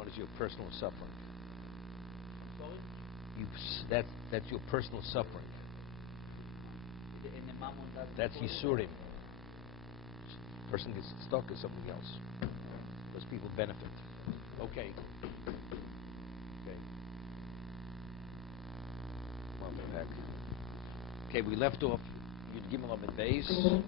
One is your personal suffering. Sorry? That's your personal suffering. In the mammon That's Yisurim. Person gets stuck or something else. Those people benefit. Okay. Come on, back. Okay, we left off Yud Gimel Amid Beis.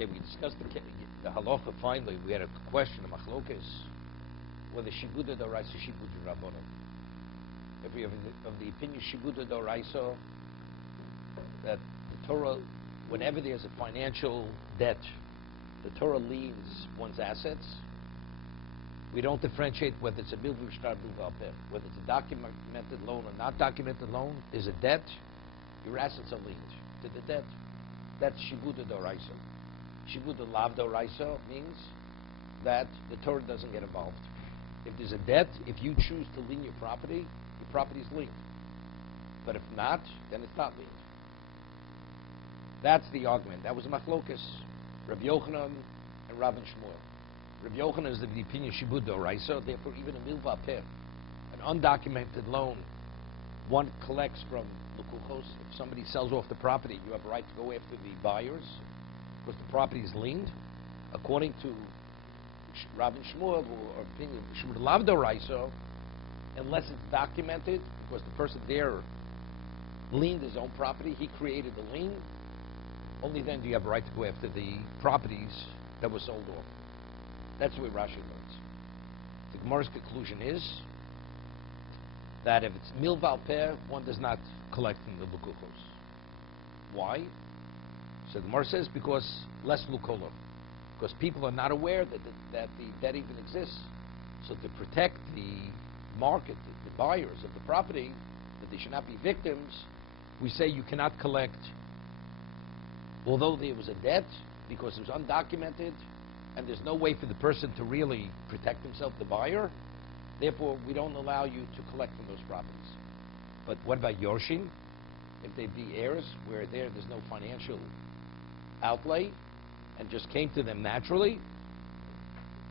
Okay, we discussed the halacha finally. We had a question of machlokes, whether shibuda d'oraisa, shibuda rabbanon. If we have of the opinion shibuda d'oraisa, that the Torah, whenever there's a financial debt, the Torah liens one's assets. We don't differentiate whether it's a milvah shtar milvah peh, whether it's a documented loan or not documented loan. There's a debt, your assets are liened to the debt. That's shibuda d'oraisa. Shibuda lav d'oraisa means that the Torah doesn't get involved. If there's a debt, if you choose to lien your property is liened. But if not, then it's not liened. That's the argument. That was machlokas, Rabbi Yochanan and Rabbi Shmuel. Rabbi Yochanan is of the opinion shibuda d'oraisa. Therefore, even a milvah peh, an undocumented loan, one collects from lukuchos. If somebody sells off the property, you have a right to go after the buyers, because the property is liened. According to Rabbi Shmuel, or opinion Shmuel lav d'oraisa, unless it's documented, because the person there liened his own property, he created the lien, only then do you have a right to go after the properties that were sold off. That's the way Rashi learns. The Gemara's conclusion is that if it's milvah peh, one does not collect from the lukuchos. Why? So the Gemara says because less lukola, because people are not aware that the debt even exists. So to protect the market, the buyers of the property, that they should not be victims, we say you cannot collect, although there was a debt, because it was undocumented, and there's no way for the person to really protect himself, the buyer. Therefore, we don't allow you to collect from those properties. But what about Yorshim? If they be heirs, where there's no financial outlay and just came to them naturally,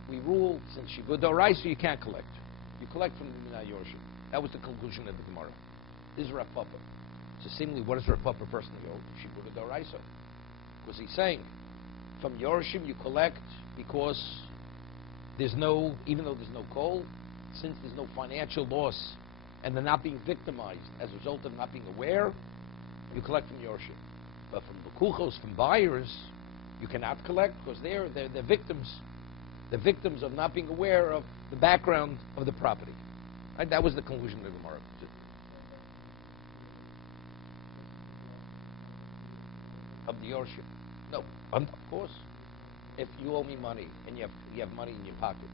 we rule, since shibuda d'oraisa, you can't collect. You collect from the Mina Yorshim. That was the conclusion of the Gemara. This is Rav Papa. So seemingly, what does Rav Papa personally hold? Shibuda d'oraisa. Because he's saying, from Yorshim you collect because there's no, even though there's no coal, since there's no financial loss and they're not being victimized as a result of not being aware, you collect from Yorshim. But from lukuchos, from buyers, you cannot collect because they're victims. The victims of not being aware of the background of the property. Right? That was the conclusion of the Gemara. Of the Yorshim. No, of course. If you owe me money and you have money in your pocket,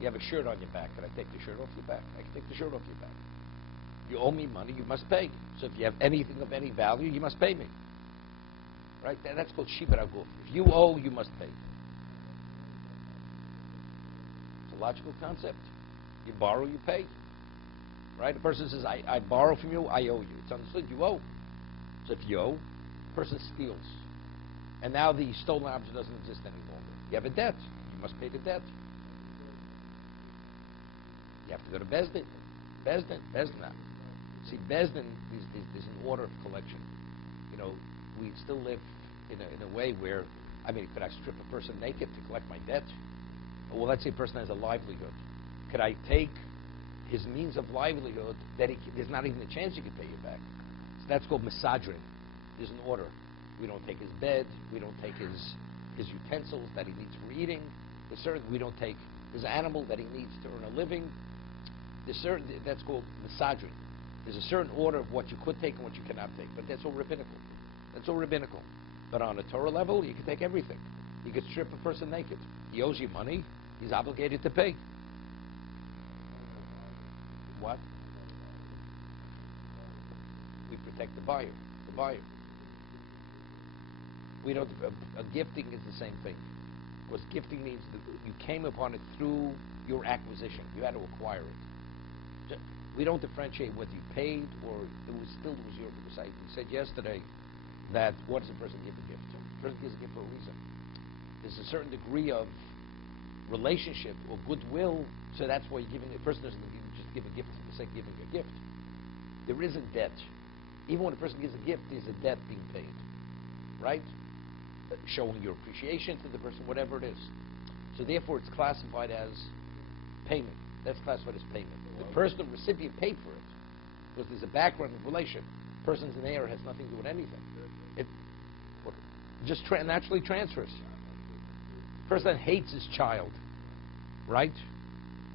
you have a shirt on your back, can I take the shirt off your back? I can take the shirt off your back. You owe me money, you must pay. So if you have anything of any value, you must pay me. Right? That's called shibud haguf. If you owe, you must pay. It's a logical concept. You borrow, you pay. Right? A person says, I borrow from you, I owe you. It's understood, you owe. So if you owe, the person steals. And now the stolen object doesn't exist any longer. You have a debt. You must pay the debt. You have to go to Bezdin. Bezdin. See, Bezdin is an order of collection. You know, we still live in a way where, could I strip a person naked to collect my debt? Well, let's say a person has a livelihood. Could I take his means of livelihood that there's not even a chance he could pay you back? So that's called misagrin. There's an order. We don't take his bed. We don't take his utensils that he needs for eating. We don't take his animal that he needs to earn a living. That's called misagrin. There's a certain order of what you could take and what you cannot take. But that's all rabbinical. But on a Torah level, you can take everything. You could strip a person naked. He owes you money. He's obligated to pay. What? We protect the buyer. We know a gifting is the same thing. Because gifting means that you came upon it through your acquisition. You had to acquire it. We don't differentiate whether you paid or it was your. Because we said yesterday that what does a person give a gift? A person gives a gift for a reason. There's a certain degree of relationship or goodwill, so that's why you're giving. A person doesn't just give a gift for the sake of giving a gift. There is a debt. Even when a person gives a gift, there's a debt being paid, right? Showing your appreciation to the person, whatever it is. So therefore, it's classified as payment. That's classified as payment. The person, the recipient, paid for it because there's a background of relation. Person's in there has nothing to do with anything. It just naturally transfers. Person hates his child, right?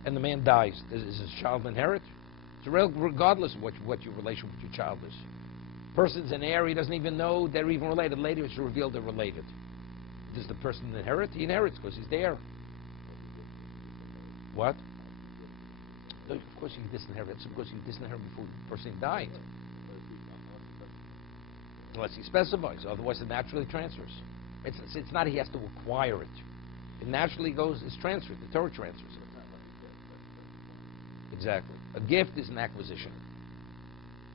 And the man dies. Does his child inherit? So regardless of what your relation with your child is. Person's an heir, he doesn't even know they're even related. Later it's revealed they're related. Does the person inherit? He inherits because he's there. What? No, of course he disinherits because he disinherited before the person died. Unless he specifies, otherwise it naturally transfers. It's not he has to acquire it. It naturally is transferred. The Torah transfers it. Exactly. A gift is an acquisition.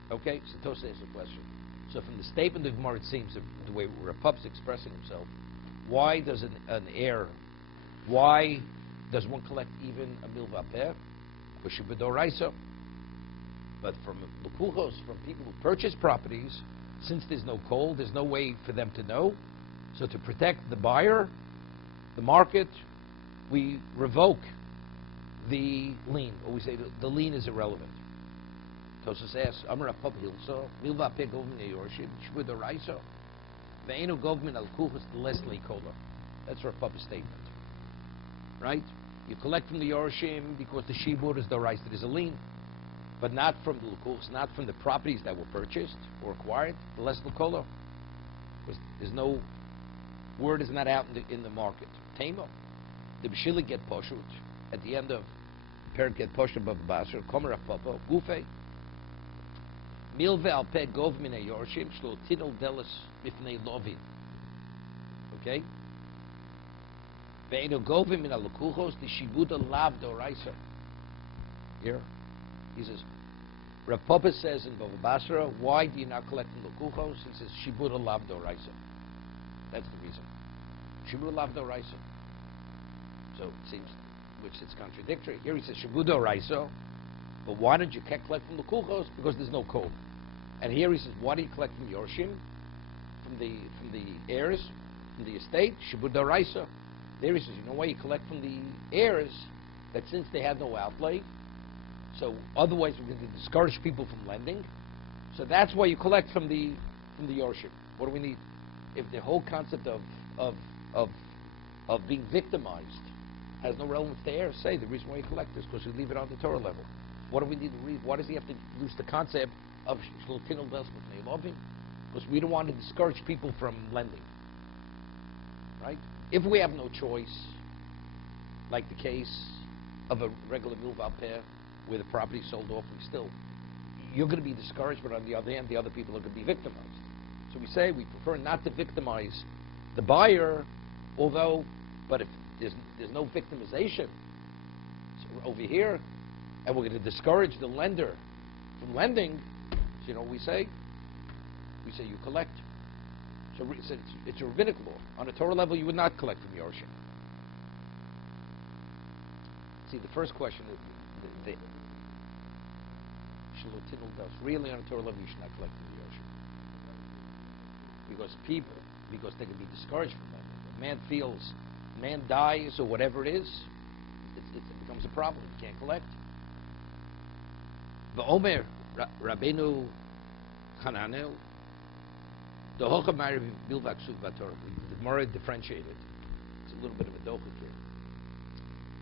Okay, so Tosa asks a question. So from the statement of Gemara, it seems the way Rapup's expressing himself, why does an heir, why does one collect even a milva peh? Because but from lukuchos, from people who purchase properties, since there's no coal, there's no way for them to know. So to protect the buyer, the market, we revoke the lien, or we say the lien is irrelevant. Tosus asks, Amar Pub Hilso, Milva Pe Govmin Yorshim, Shvud Oraiso, Ve'enu Govmin Al Kuchus Leslie Kola. That's our Pub's statement. Right? You collect from the Yorshim because the Shibur is the rice that is a lien, but not from the Lukuchs, not from the properties that were purchased or acquired, the Leslie Kola. Because there's no word is not out in the market. Tamo. The Bashili get poshut at the end of Perik get poshut above Basar, Komer Papa, Gufe. Milve al pe gov mine yorshim shlo tinol delis mifnei lovin. Okay? Ve'enu govim min al-lukuchos the shibuda lav doraisa. Here, he says, Rav Papa says in Bava Basra, why do you not collect from lukuchos? He says, shibuda lav doraisa. That's the reason. Shibuda lav doraisa. So it seems, which is contradictory. Here he says, shibuda doraisa. But why don't you collect from the lukuchos? Because there's no coal. And here he says, why do you collect from Yorshim? From the heirs, from the estate? Shibud Daraisa. There he says, you know why you collect from the heirs? That since they had no outlay, so otherwise we're going to discourage people from lending. So that's why you collect from the Yorshim. What do we need? If the whole concept of being victimized has no relevance to heirs, say the reason why you collect is because you leave it on the Torah level. What do we need to read? Why does he have to use the concept of shlotinol des mifnei lovin? Because we don't want to discourage people from lending, right? If we have no choice, like the case of a regular milva peh where the property is sold off, you're going to be discouraged, but on the other hand, the other people are going to be victimized. So we say we prefer not to victimize the buyer, but if there's no victimization, so over here, and we're going to discourage the lender from lending, so you know what we say? We say you collect. So it's a rabbinic law. On a Torah level, you would not collect from Yorshim. See, the first question is, really on a Torah level, you should not collect from Yorshim. Because they can be discouraged from lending. If man dies or whatever it is, it becomes a problem. You can't collect. V'omer Rabbeinu Chananel, the Hochamar Bilvak Suv Batorah. The Gemara differentiated. It's a little bit of a dochik here.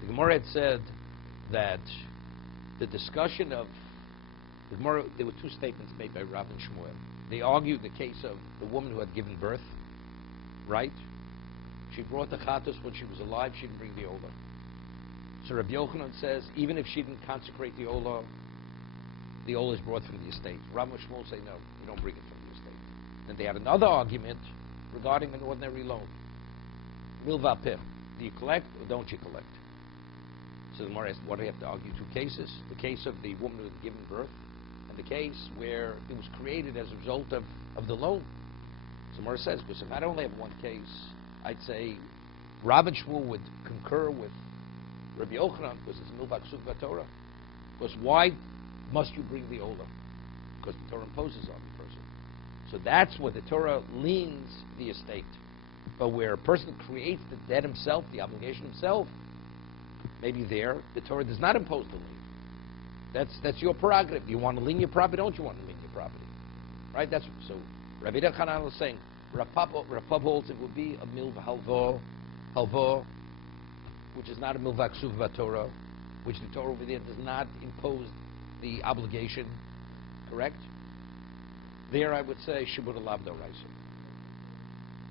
The Gemara had said that the discussion of the Gemara, there were two statements made by Rav and Shmuel. They argued the case of the woman who had given birth, right? She brought the chatos when she was alive. She didn't bring the olah. So Rabbi Yochanan says even if she didn't consecrate the olah is brought from the estate. Rav and Shmuel say no, you don't bring it from the estate. Then they had another argument regarding an ordinary loan. Milva peh. Do you collect or don't you collect? So the Gemara asked, what do you have to argue? Two cases. The case of the woman who was given birth, and the case where it was created as a result of the loan. So the Gemara says, because if I only have one case, I'd say Rav and Shmuel would concur with Rabbi Yochanan, because it's milva ksuv b'Torah. Because why must you bring the ola? Because the Torah imposes on the person. So that's where the Torah liens the estate. But where a person creates the debt himself, the obligation himself, maybe there, the Torah does not impose the lien. That's your prerogative. Do you want to lien your property? Don't you want to lien your property? Right? That's so. Rabbi Kalatsky was saying, Rav holds it would be a milva halvo, which is not a milva ksuv b'Torah, which the Torah over there does not impose the obligation. Correct? There, I would say shibud alav d'oraisa.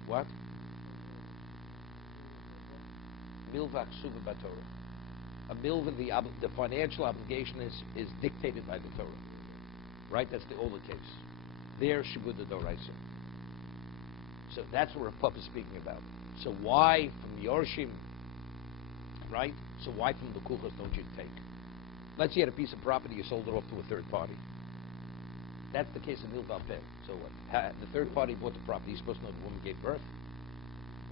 What? Milva ksuv b'Torah. A milva, the financial obligation is dictated by the Torah. Right? That's the older case. There, shibud d'oraisa. So that's what Rav is speaking about. So why from the Yorshim, right? So why from the Kuchas don't you take? Let's say you had a piece of property, you sold it off to a third party. That's the case of Milva Peh. So what? The third party bought the property, you're supposed to know the woman gave birth.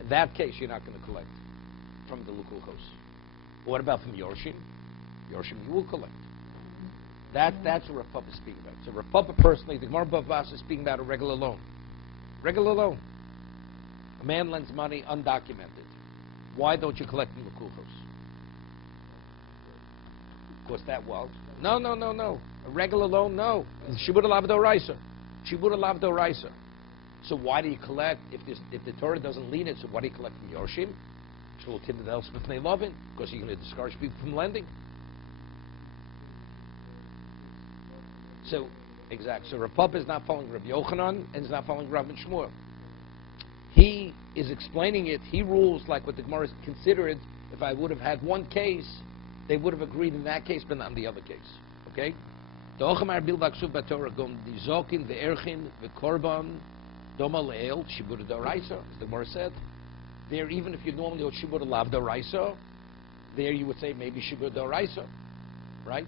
In that case, you're not going to collect from the Lukuchos. What about from Yorshim? Yorshim, you will collect. That's what Rav is speaking about. So Rav personally, the Gemara Bavas is speaking about a regular loan. Regular loan. A man lends money undocumented. Why don't you collect from the Lukuchos? Because that was. No. A regular loan, no. Shibud alav d'oraisa. Shibud alav d'oraisa. So why do you collect if the Torah doesn't lean it? So why do you collect from Yorshim? Because you're going to discourage people from lending. So, exact. So Rav is not following Rabbi Yochanan and is not following Rav and Shmuel. He is explaining it. He rules like what the Gemara considered. If I would have had one case, they would have agreed in that case, but not in the other case. Okay? The Ochamar Bilbak Sub Batorah Gom Dizokin, the Erchin, the Korban, Doma Leil, Shibud Doraisa, as the Gemara said. There, even if you normally would Shibud Lav Doraisa, there you would say maybe Shibud Doraisa. Right?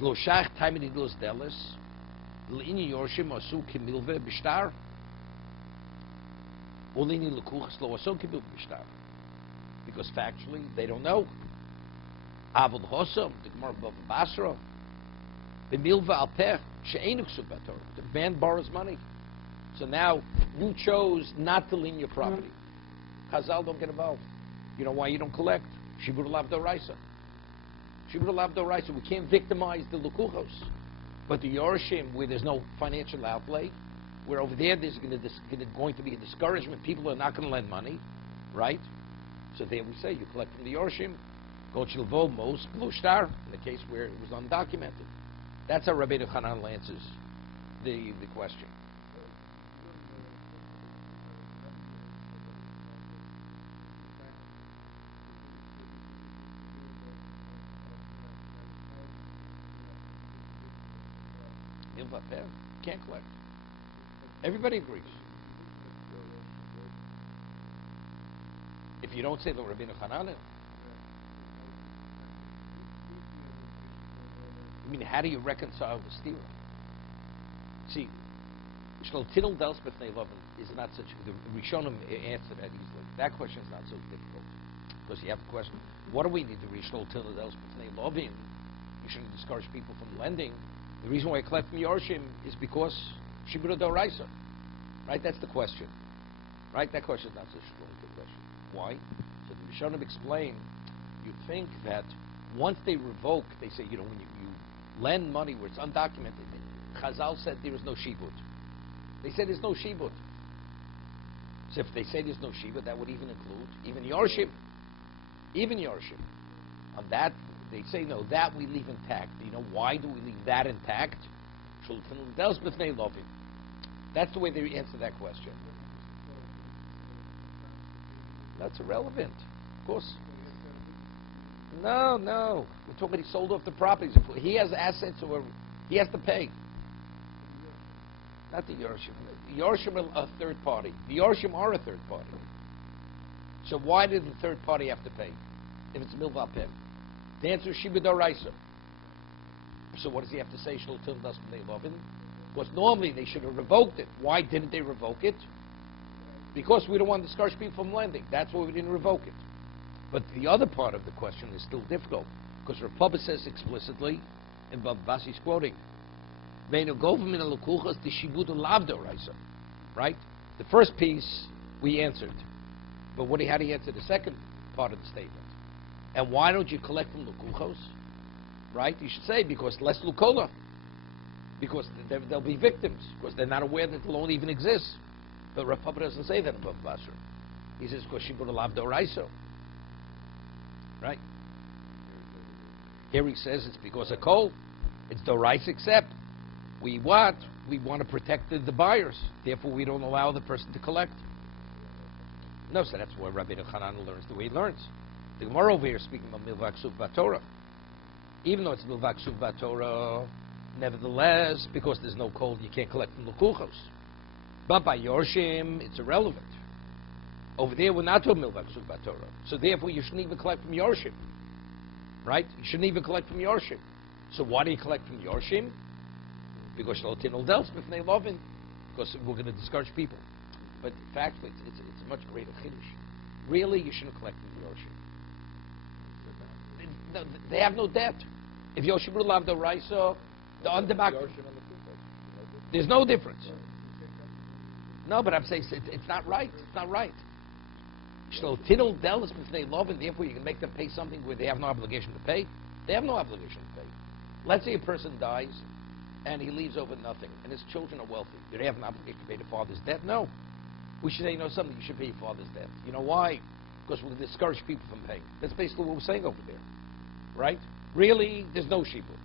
Lo Shach Taimini Los Delis, Lini Yorshim Asu Kimilve Bishtar, Olini Lukuchas Lo Asu Kimilve Bishtar. Because factually, they don't know. Avod Hosam, the Gemara Bava Basra, the Milva Alpeh, She'enuk Subator. The man borrows money. So now you chose not to lien your property. Chazal don't get involved. You know why you don't collect? Shibud Lav Doraisa. Shibud Lav Doraisa. We can't victimize the Lukuchos. But the Yorshim, where there's no financial outlay, where over there there's going to be a discouragement. People are not going to lend money, right? So there we say you collect from the Yorshim. Go Shilvo Mos Blushtar, in the case where it was undocumented. That's how Rabbi Kalatsky answers the question. Can't collect. Everybody agrees. If you don't say the Rabbi Kalatsky, I mean, how do you reconcile the stealing? See, Shlotinul Dels B'fnei Lovin is not such. The Rishonim answer that easily. That question is not so difficult because you have a question. What do we need to reach Shlotinul Dels B'fnei Lovin? You shouldn't discourage people from lending. The reason why I collect from Yorshim is because Shibud Doraisa. Right? That's the question. Right? That question is not such a question. Why? So the Rishonim explain. You think that once they revoke, they say, you know, when you lend money where it's undocumented. Chazal said there is no shibud. They said there's no shibud. So if they say there's no shibud, that would even include even Yorshim. Even Yorshim. On that, they say no, that we leave intact. You know, why do we leave that intact? That's the way they answer that question. That's irrelevant. Of course. No. We're talking about he sold off the properties. He has assets, or he has to pay. Not the Yorshim. the Yorshim are a third party. The Yorshim are a third party. So why did the third party have to pay if it's milva pem? The answer is shiba d'oraisa. So what does he have to say? Shel til das b'nei lovin? Because normally they should have revoked it. Why didn't they revoke it? Because we don't want to discourage people from lending. That's why we didn't revoke it. But the other part of the question is still difficult, because Republic says explicitly, and Basi's quoting, right? The first piece we answered, but how do you answer the second part of the statement? And why don't you collect from lukuchos? Right? You should say because less lukola, because they'll be victims, because they're not aware that the loan even exists. But Republic doesn't say that above Basra. He says because shibud lav d'oraiso. Right? Here he says it's because of coal. It's d'oraisa, except we want to protect the buyers. Therefore, we don't allow the person to collect. No, so that's why Rabbi Kalatsky learns the way he learns. The Gemara over here is speaking about milvak suv b'Torah. Even though it's milvak suv b'Torah, nevertheless, because there's no coal, you can't collect from lukuchos. But by Yorshim, it's irrelevant. Over there, we're not talking milvak suv b'Torah. So therefore, you shouldn't even collect from Yorshim. Right? You shouldn't even collect from Yorshim. So why do you collect from Yorshim? Because because we're going to discourage people. But factually, it's a much greater chiddush. Really, you shouldn't collect from Yorshim. They have no debt. If Yoshim would love the Raisa, the underback, there's no difference. No, but I'm saying it's not right. It's not right. Shlotinol delis b'fnei love, and therefore you can make them pay something where they have no obligation to pay. They have no obligation to pay. Let's say a person dies and he leaves over nothing, and his children are wealthy. Do they have an obligation to pay the father's debt? No. We should say, you know something, you should pay your father's debt. You know why? Because we'll discourage people from paying. That's basically what we're saying over there. Right? Really, there's no shibud.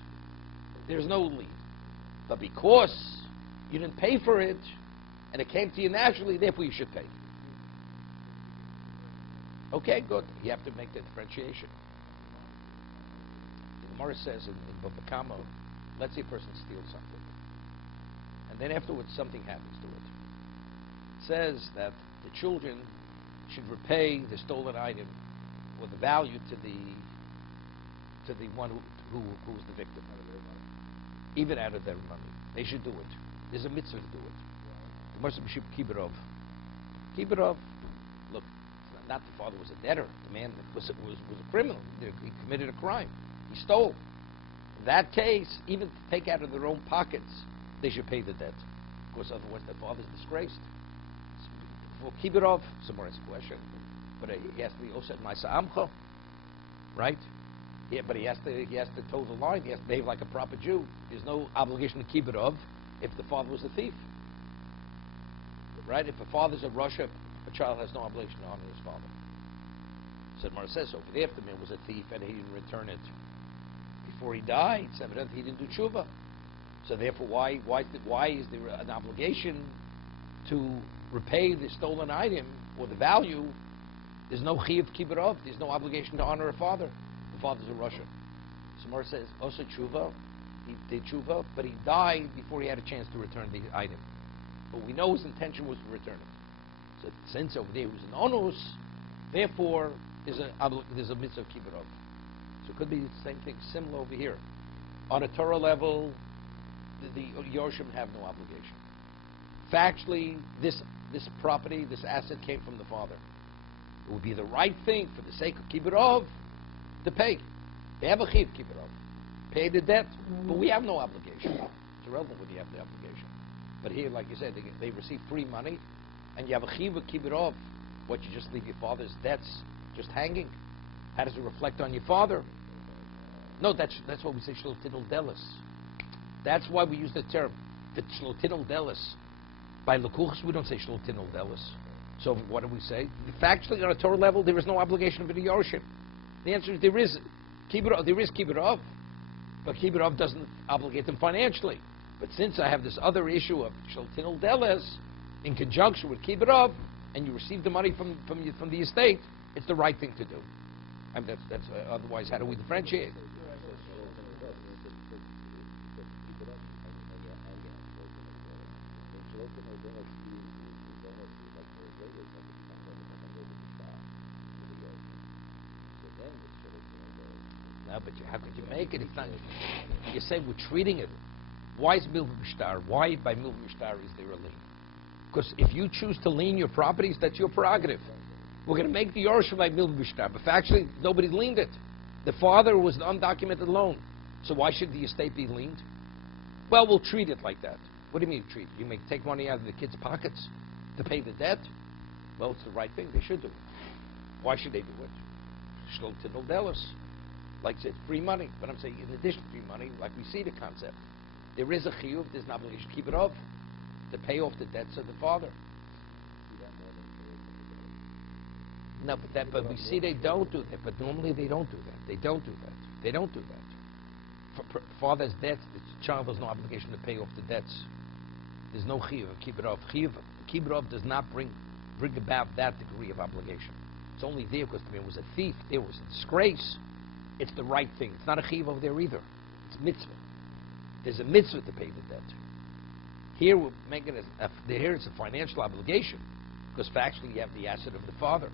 There's no lien. But because you didn't pay for it, and it came to you naturally, therefore you should pay. Okay, good. You have to make the differentiation. The Gemara says in Bava Kama, let's say a person steals something, and then afterwards something happens to it. It says that the children should repay the stolen item or the value to the one who was the victim. Even out of their money. They should do it. There's a mitzvah to do it. The Gemara should keep it off. Keep it off. Look, not the father was a debtor. The man was a criminal. He committed a crime. He stole. In that case, even to take out of their own pockets, they should pay the debt. Because otherwise the father's disgraced. Well, keep it off. Somewhere it's a question. But he has to be also Maisa Amcha. Right? Yeah, but he has to toe the line. He has to behave like a proper Jew. There's no obligation to keep it off if the father was a thief. Right? If a father's a Russia, a child has no obligation to honor his father. So Gemara says over there, if the man was a thief and he didn't return it before he died, it's evident he didn't do tshuva. So therefore, why is there an obligation to repay the stolen item or the value? There's no chiyuv keep it off. There's no obligation to honor a father. The father's a Russian. So Gemara says also tshuva. He did tshuva, but he died before he had a chance to return the item. But we know his intention was to return it. So since over there he was an onus, therefore there's a mitzvah keep it off. So it could be the same thing, similar over here. On a Torah level, the Yorshim have no obligation. Factually, this property, this asset came from the father. It would be the right thing for the sake of keep it off to pay. They have a chiv, keep it off. Pay the debt, but we have no obligation. It's irrelevant when you have the obligation. But here, like you said, they receive free money, and you have a chiv, keep it off. What, you just leave your father's debts just hanging? How does it reflect on your father? No, that's what we say shlotinol delis. That's why we use the term, the shlotinol delis. By lukuchos, we don't say shlotinol delis. So what do we say? Factually, on a Torah level, there is no obligation of the Yorshim. The answer is there is keep it off. There is keep it off, but keep it off doesn't obligate them financially. But since I have this other issue of shlotinol delis in conjunction with keep it off, and you receive the money from the estate, it's the right thing to do. I mean, that's otherwise, how do we differentiate? No, but how could you make it? It's not. You say we're treating it. Why is milvah b'shtar? Why by milvah b'shtar is there a lien? Because if you choose to lien your properties, that's your prerogative. We're going to make the Yorshim by milvah b'shtar, but actually nobody liened it. The father was an undocumented loan, so why should the estate be liened? Well, we'll treat it like that. What do you mean treat it? You may take money out of the kids' pockets to pay the debt? Well, it's the right thing. They should do it. Why should they do it? Shlo tinol delos. Like I said, free money. But I'm saying, in addition to free money, like we see the concept, there is a chiyuv, there's an obligation to keep it up, to pay off the debts of the father. No, but we see they don't do that. But normally they don't do that. They don't do that. They don't do that. For father's debts, the child has no obligation to pay off the debts. There's no chiyuv, keep it off. Chiyuv, keep it off does not bring about that degree of obligation. It's only there because the man was a thief. There was a disgrace. It's the right thing. It's not a chiyuv over there either. It's mitzvah. There's a mitzvah to pay the debt. Here we're making it. Here it's a financial obligation because factually you have the asset of the father.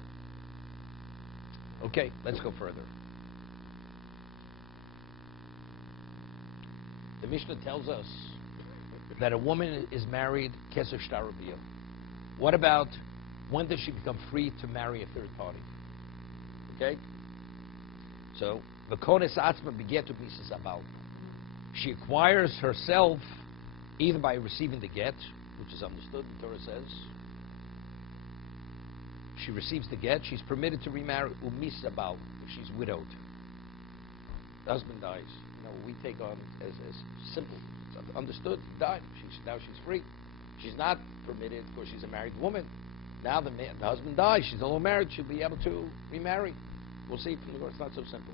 Okay, let's go further. The Mishnah tells us that a woman is married kesef shtar rabiyah. What about when does she become free to marry a third party? Okay? So, v'kones atzma begetu misas abal. She acquires herself either by receiving the get, which is understood, the Torah says. She receives the get, she's permitted to remarry umisas abal, if she's widowed. The husband dies. You know, we take on as simple. It's understood, he died. Now she's free. She's not permitted because she's a married woman. Now the husband dies, she's no longer married, she'll be able to remarry. We'll see from the Gemara, it's not so simple.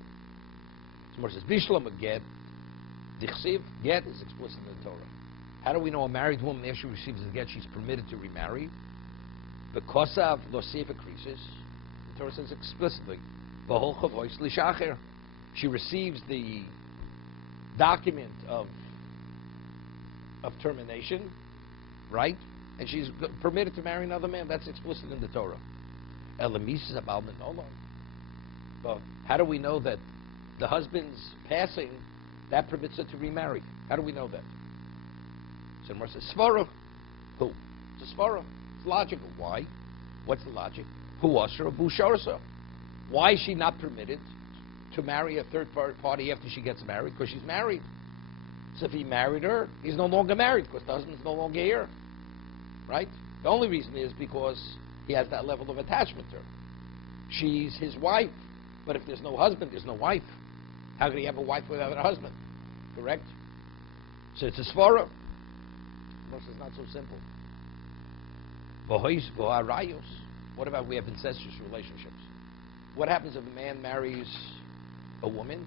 The Gemara says, Bishlam get, Dichsiv, get is explicit in the Torah. How do we know a married woman, after she receives the get, she's permitted to remarry? Because of Losif increases, the Torah says explicitly, she receives the document of termination, right? And she's permitted to marry another man. That's explicit in the Torah. But how do we know that the husband's passing, that permits her to remarry? How do we know that? So Gemara says, Svara. Who? It's a Svara. It's logical. Why? What's the logic? Who usher a busharsa? Why is she not permitted to marry a third party after she gets married? Because she's married. So if he married her, he's no longer married because the husband's no longer here. Right? The only reason is because he has that level of attachment to her. She's his wife. But if there's no husband, there's no wife. How can he have a wife without a husband? Correct? So it's a svara. It's not so simple. What about we have incestuous relationships? What happens if a man marries a woman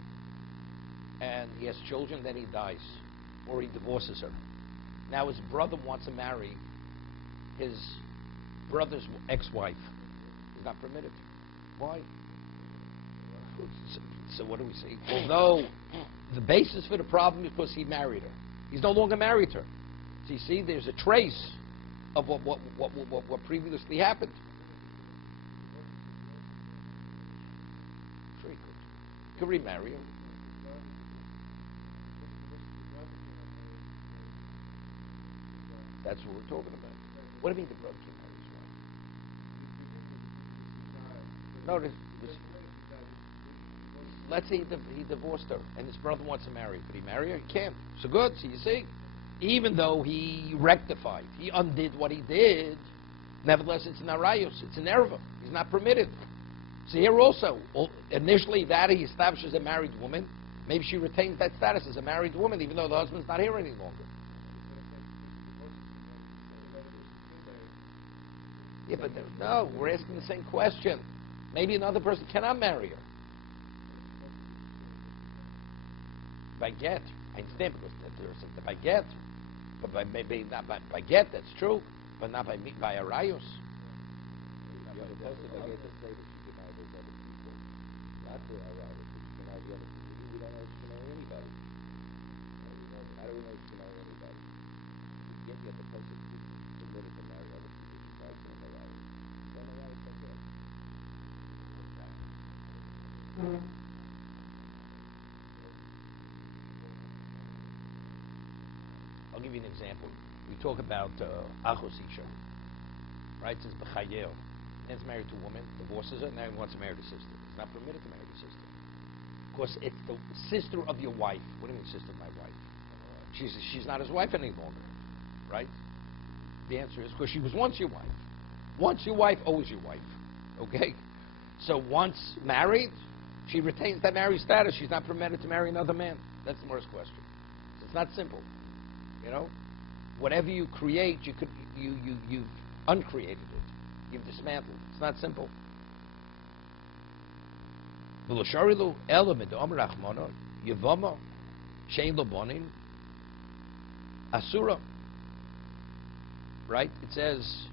and he has children, then he dies, or he divorces her? Now his brother wants to marry his brother's ex-wife. He's not permitted. Why? So what do we say? Although the basis for the problem is because he married her. He's no longer married to her. So you see, there's a trace of what previously happened. Sure he could. He could remarry her. That's what we're talking about. What do you mean the brother can marry his wife? No, let's say he divorced her and his brother wants to marry her. Could he marry her? He can't. So good. So you see, even though he rectified, he undid what he did, nevertheless it's an arayos, it's an erva. He's not permitted. So here also, initially that he establishes a married woman, maybe she retains that status as a married woman even though the husband's not here any longer. Yeah, but no, we're asking the same question. Maybe another person cannot marry her. By get. I understand because there's a by get. But maybe not by get, that's true. But not by arayos. You have a person that gets to say that she can marry those other people. Not the arayos, but she can marry the other people. We don't know if she can marry anybody. How do we know she can marry anybody? You get the other person. I'll give you an example. We talk about Achos Isha, right? It's B'chayel. Man's married to a woman, divorces her, now he wants to marry the sister. It's not permitted to marry the sister. Of course, it's the sister of your wife. What do you mean, sister of my wife? She's not his wife any longer, right? The answer is because she was once your wife. Once your wife, always your wife. Okay? So once married, she retains that married status. She's not permitted to marry another man. That's the first question. So it's not simple. You know? Whatever you create, you've uncreated it. You've dismantled. It's not simple. Asura. Right? It says,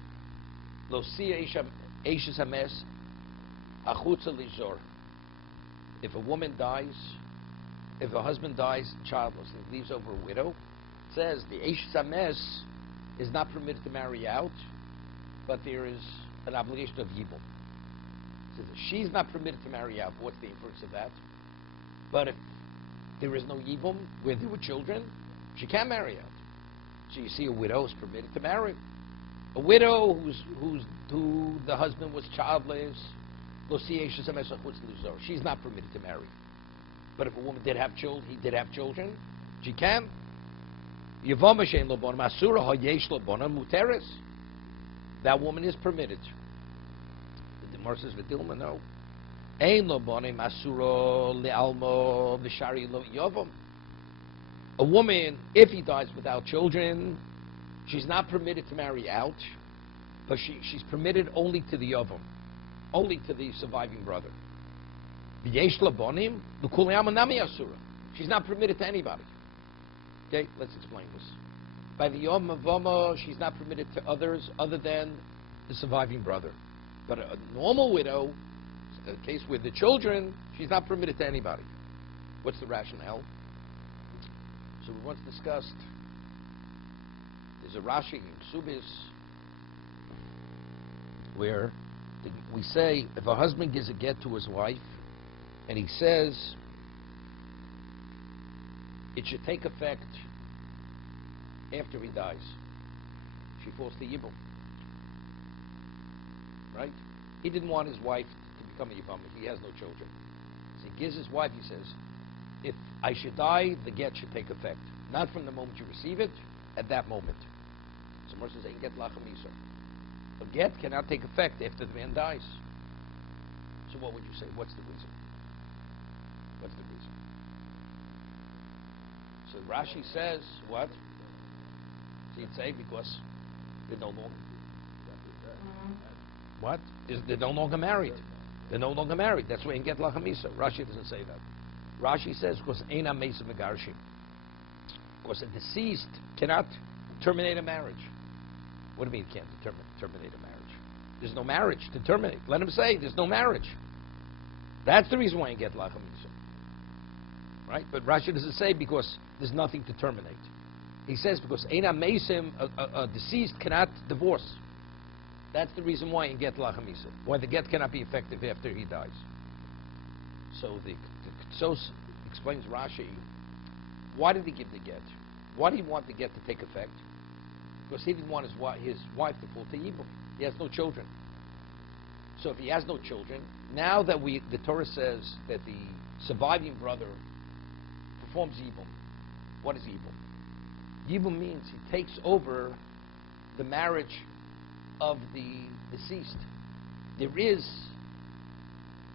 if a woman dies, if a husband dies childless and leaves over a widow, it says the Eishes Hames is not permitted to marry out, but there is an obligation of Yibum. So she's not permitted to marry out. What's the inference of that? But if there is no Yibum, where there were children, she can't marry out. So you see, a widow is permitted to marry. A widow who the husband was childless, she's not permitted to marry. But if a woman did have children, he did have children, she can. That woman is permitted. The Gemara says, "V'dilma no." A woman, if he dies without children, she's not permitted to marry out, but she's permitted only to the Yavam, only to the surviving brother. She's not permitted to anybody. Okay, let's explain this. By the Yom Avoma, she's not permitted to others other than the surviving brother. But a normal widow, a case with the children, she's not permitted to anybody. What's the rationale? So we once discussed, there's a Rashi in Ksubis where we say if a husband gives a get to his wife and he says it should take effect after he dies, she falls to Yibum. Right? He didn't want his wife to become a Yibam. He has no children. So he gives his wife, he says, if I should die, the get should take effect. Not from the moment you receive it, at that moment. So Moshe says, get lachamisa. A get cannot take effect after the man dies. So what would you say? What's the reason? What's the reason? So Rashi says, what? So you'd say because they're no longer. What? They're no longer married. They're no longer married. That's why you get lachamisa. Rashi doesn't say that. Rashi says because eina meisa megarshim. Because a deceased cannot terminate a marriage. What do you mean it can't terminate a marriage? There's no marriage to terminate. Let him say there's no marriage. That's the reason why you get lachamisa. Right? But Rashi doesn't say because there's nothing to terminate. He says because eina meisim, a deceased cannot divorce. That's the reason why you get lachamisa. Why the get cannot be effective after he dies. So the Ktsos explains Rashi, why did he give the get? Why did he want the get to take effect? Because he didn't want his wife to fall to Yibum. He has no children. So if he has no children, now that the Torah says that the surviving brother performs Yibum, what is Yibum? Yibum means he takes over the marriage of the deceased.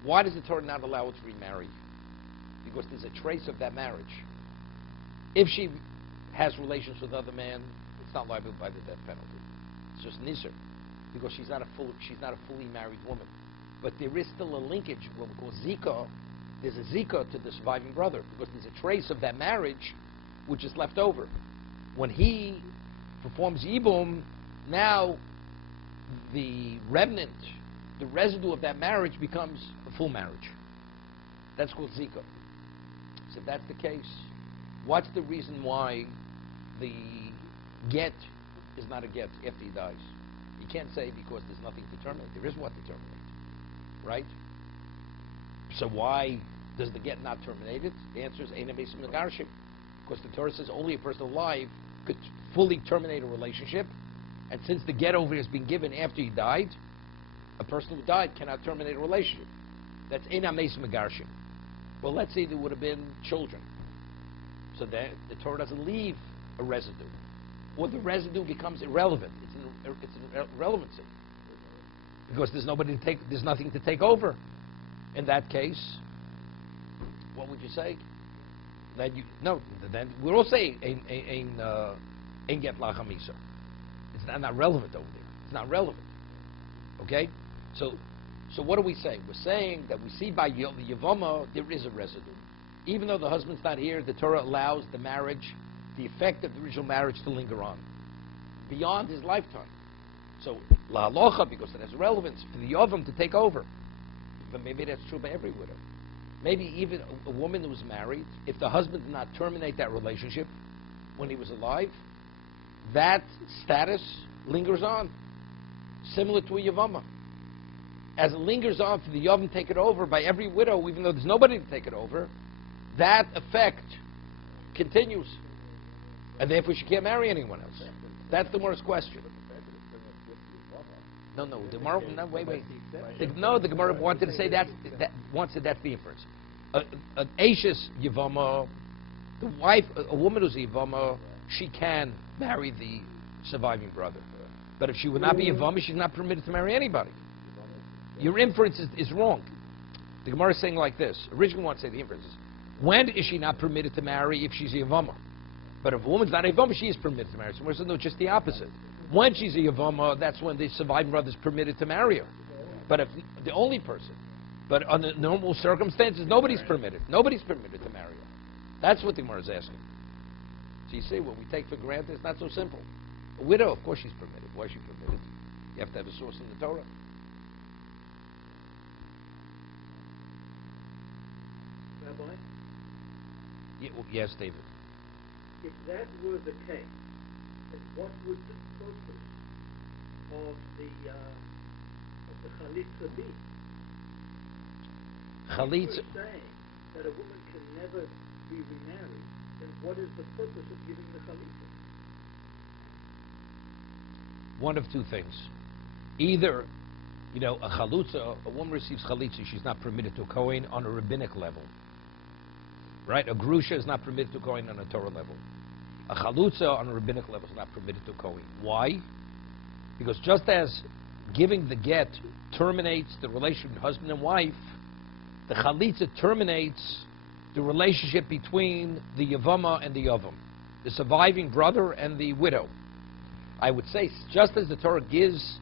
Why does the Torah not allow it to remarry? Because there's a trace of that marriage. If she has relations with other men, it's not liable by the death penalty. It's just nisr, because she's not a fully married woman. But there is still a linkage, what we call zika. There's a zika to the surviving brother, because there's a trace of that marriage which is left over. When he performs yibum, now the remnant, the residue of that marriage becomes a full marriage. That's called zika. So if that's the case, what's the reason why the get is not a get after he dies? You can't say because there's nothing to terminate. There is what to terminate, right? So why does the get not terminate it? The answer is Eina Mesim Megarshim. Because the Torah says only a person alive could fully terminate a relationship. And since the get over has been given after he died, a person who died cannot terminate a relationship. That's Eina Mesim Megarshim. Well, let's say there would have been children. So that the Torah doesn't leave a residue. Or the residue becomes irrelevant. It's an irrelevancy. Because there's nothing to take over. In that case, what would you say? Then we're all saying ein get lachamisa. It's not relevant over there. It's not relevant. Okay? So what do we say? We're saying that we see by the Yavama there is a residue. Even though the husband's not here, the Torah allows the marriage, the effect of the original marriage to linger on beyond his lifetime. So la halacha, because it has relevance for the Yavam to take over. But maybe that's true by every widow. Maybe even a woman who was married, if the husband did not terminate that relationship when he was alive, that status lingers on, similar to a Yavama. As it lingers on for the Yavam to take it over by every widow, even though there's nobody to take it over, that effect continues. And therefore she can't marry anyone else. That's the worst question. No, the Gemara, wait. The Gemara wanted to say that's the inference. An Ashes Yavama, the wife, a woman who's a Yavama, she can marry the surviving brother. But if she would not be Yavama, she's not permitted to marry anybody. Your inference is wrong. The Gemara is saying like this. Originally, want to say the inference is, when is she not permitted to marry if she's a Yavama? But if a woman's not a Yavama, she is permitted to marry. So we're saying, no, just the opposite. When she's a Yavama, that's when the surviving brother is permitted to marry her. But if the only person, but under normal circumstances, nobody's permitted. Nobody's permitted to marry her. That's what the Gemara is asking. So you see, what we take for granted is not so simple. A widow, of course she's permitted. Why is she permitted? You have to have a source in the Torah. Rabbi? Yes, David. If that were the case, then what would the purpose of the chalitza be? Chalitza. If you're saying that a woman can never be remarried, then what is the purpose of giving the chalitza? One of two things. Either, a chalutza, a woman receives chalitza, she's not permitted to Kohen on a rabbinic level. Right? A grusha is not permitted to Kohen on a Torah level. A chalutza on a rabbinic level is not permitted to Kohen. Why? Because just as giving the get terminates the relationship between husband and wife, the chalitza terminates the relationship between the Yavama and the Yavam, the surviving brother and the widow. I would say, just as the Torah gives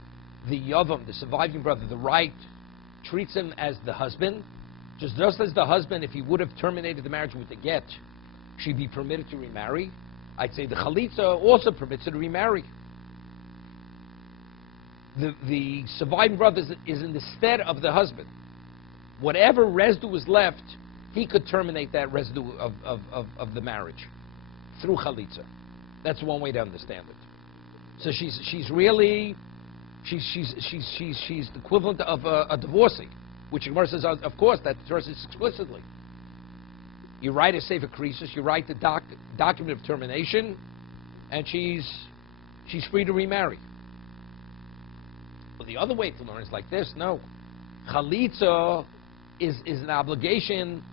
the Yavam, the surviving brother, the right, treats him as the husband, just as the husband, if he would have terminated the marriage with the get, she'd be permitted to remarry, I'd say the chalitza also permits her to remarry. The surviving brother is in the stead of the husband. Whatever residue is left, he could terminate that residue of the marriage through chalitza. That's one way to understand it. So she's really the equivalent of a divorcee, which Gemara says, of course, that Torah says explicitly. You write a sefer krisis, you write the document of termination, and she's free to remarry. But the other way to learn is like this: no, chalitza is an obligation.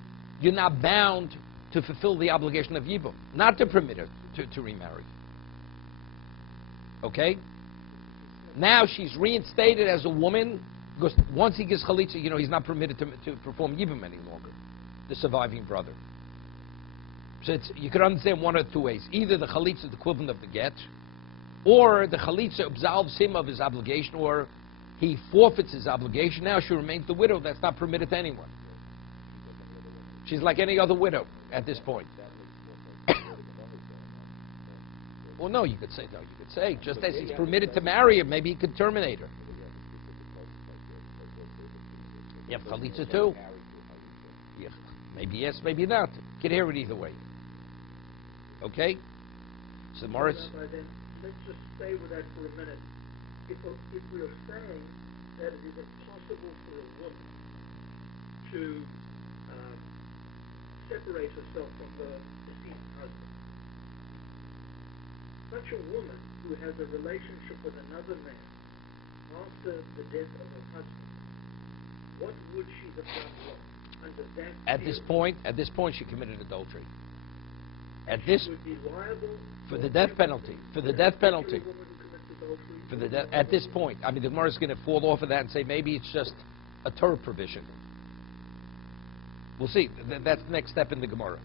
You're not bound to fulfill the obligation of yibum, not to permit her to remarry. Okay? Now she's reinstated as a woman, because once he gives chalitza, he's not permitted to perform yibum any longer, the surviving brother. So you can understand one of two ways. Either the chalitza is the equivalent of the get, or the chalitza absolves him of his obligation, or he forfeits his obligation. Now she remains the widow. That's not permitted to anyone. She's like any other widow at this point. Well, no, you could say, just as he's permitted to marry her, maybe he could terminate her. You have chalitza too? Yeah. Maybe yes, maybe not. You can hear it either way. Okay? So Morris... Then let's just stay with that for a minute. If we are saying that it is impossible for a woman to separate herself from the deceased husband. Such a woman who has a relationship with another man after the death of her husband, what would she have done wrong under that At this point, she committed adultery. At this, would be liable for the death penalty. For the death penalty. A woman who commits adultery For the at this point, I mean, the Gemara is going to fall off of that and say maybe it's just a Torah provision. We'll see. That's the next step in the Gemara.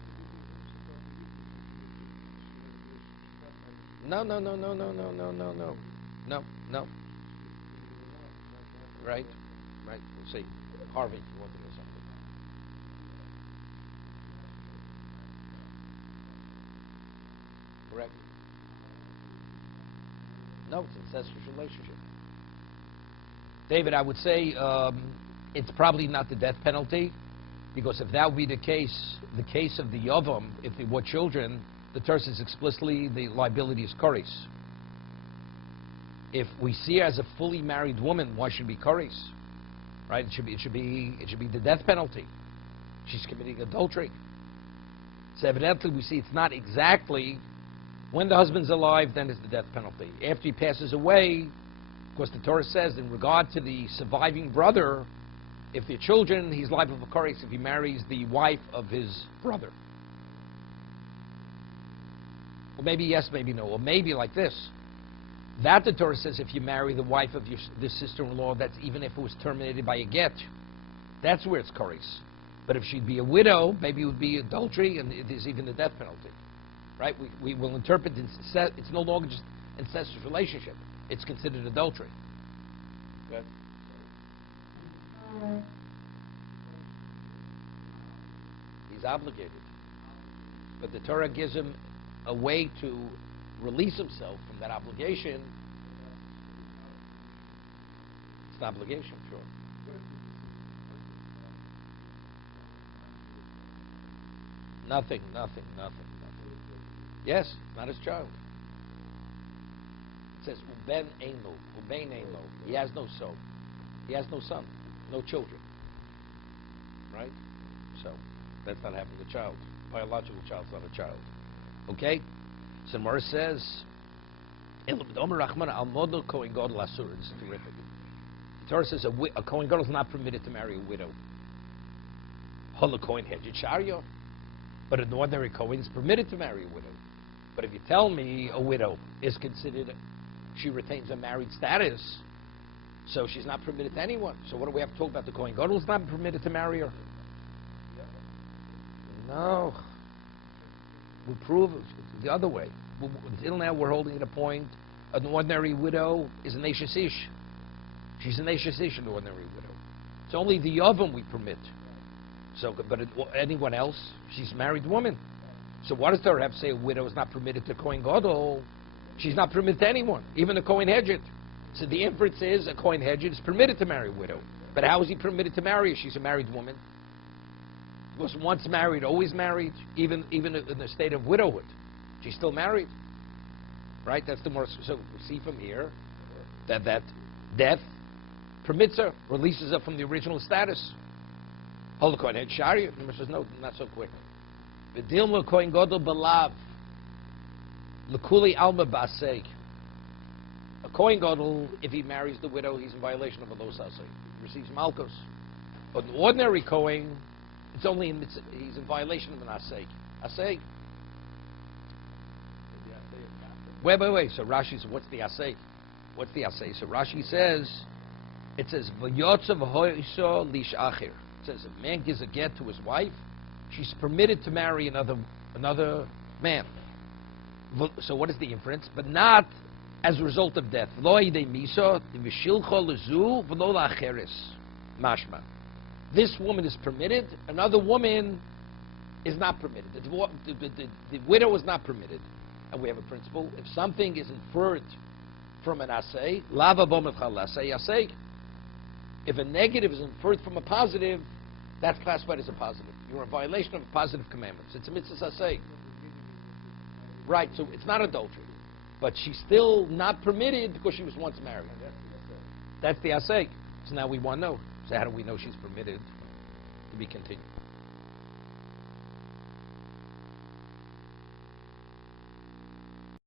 No. Right. We'll see. Harvey, you want to know something? Correct. No, it's an incestuous relationship. David, I would say it's probably not the death penalty, because if that would be the case of the Yavam, if they were children, the Torah says explicitly the liability is koris. If we see her as a fully married woman, why should it be koris? Right? It should be the death penalty. She's committing adultery. So evidently we see it's not exactly when the husband's alive, then it's the death penalty. After he passes away, of course the Torah says in regard to the surviving brother, if they're children, he's liable for koris if he marries the wife of his brother. Or maybe yes, maybe no. Or maybe like this. That the Torah says if you marry the wife of the sister-in-law, that's even if it was terminated by a get. That's where it's koris. But if she'd be a widow, maybe it would be adultery, and there's even the death penalty. Right? We will interpret it's no longer just incestuous relationship. It's considered adultery. Good. He's obligated. But the Torah gives him a way to release himself from that obligation. It's an obligation, sure. Nothing. Yes, not his child. It says, Uben Einlo. He has no son. He has no son, no children. Right? So, that's not having a child. Biological child's not a child. Okay? So Gemara says, this is terrific. The Torah says a Kohen Gadol is not permitted to marry a widow. But an ordinary Kohen is permitted to marry a widow. But if you tell me a widow is considered, she retains a married status, so she's not permitted to anyone. So what do we have to talk about? The Kohen Gadol is not permitted to marry her? No. We prove it the other way. Until now, we're holding at a point, an ordinary widow is an Eishes Ish. She's an Eishes Ish, an ordinary widow. It's only the Yavam we permit. So, but anyone else, she's a married woman. So what does Torah have to say? A widow is not permitted to Kohen Gadol. She's not permitted to anyone, even a Kohen Hedjit. So the inference is a Kohen Hedjit is permitted to marry a widow. But how is he permitted to marry her? She's a married woman. Was once married, always married, even in the state of widowhood. She's still married. Right? That's the more. So we see from here that death permits her, releases her from the original status. Hold the Kohen Head Shari. The says, no, not so quick. V'dilma Kohen Gadol belav. L'kuli alma ba'asei. A Kohen Gadol, if he marries the widow, he's in violation of a los asei. He receives malchus. But an ordinary Kohen, it's only he's in violation of an asei. Asei. Wait. So Rashi says, what's the asei? What's the asei? So Rashi says, it says, v'yotzav ho'iso lish achir. It says, if a man gives a get to his wife, she's permitted to marry another man. So what is the inference? But not as a result of death. Lo yidei miso v'shilcho lezu v'lo la'acheres. Mashma. This woman is permitted. Another woman is not permitted. The widow is not permitted. And we have a principle. If something is inferred from an asay, lava bomachal asay asay. If a negative is inferred from a positive, that's classified as a positive. You're in violation of positive commandments. It's a mitzvah asay. Right, so it's not adultery. But she's still not permitted because she was once married. That's the asay. So now we want to know. So how do we know she's permitted to be continued?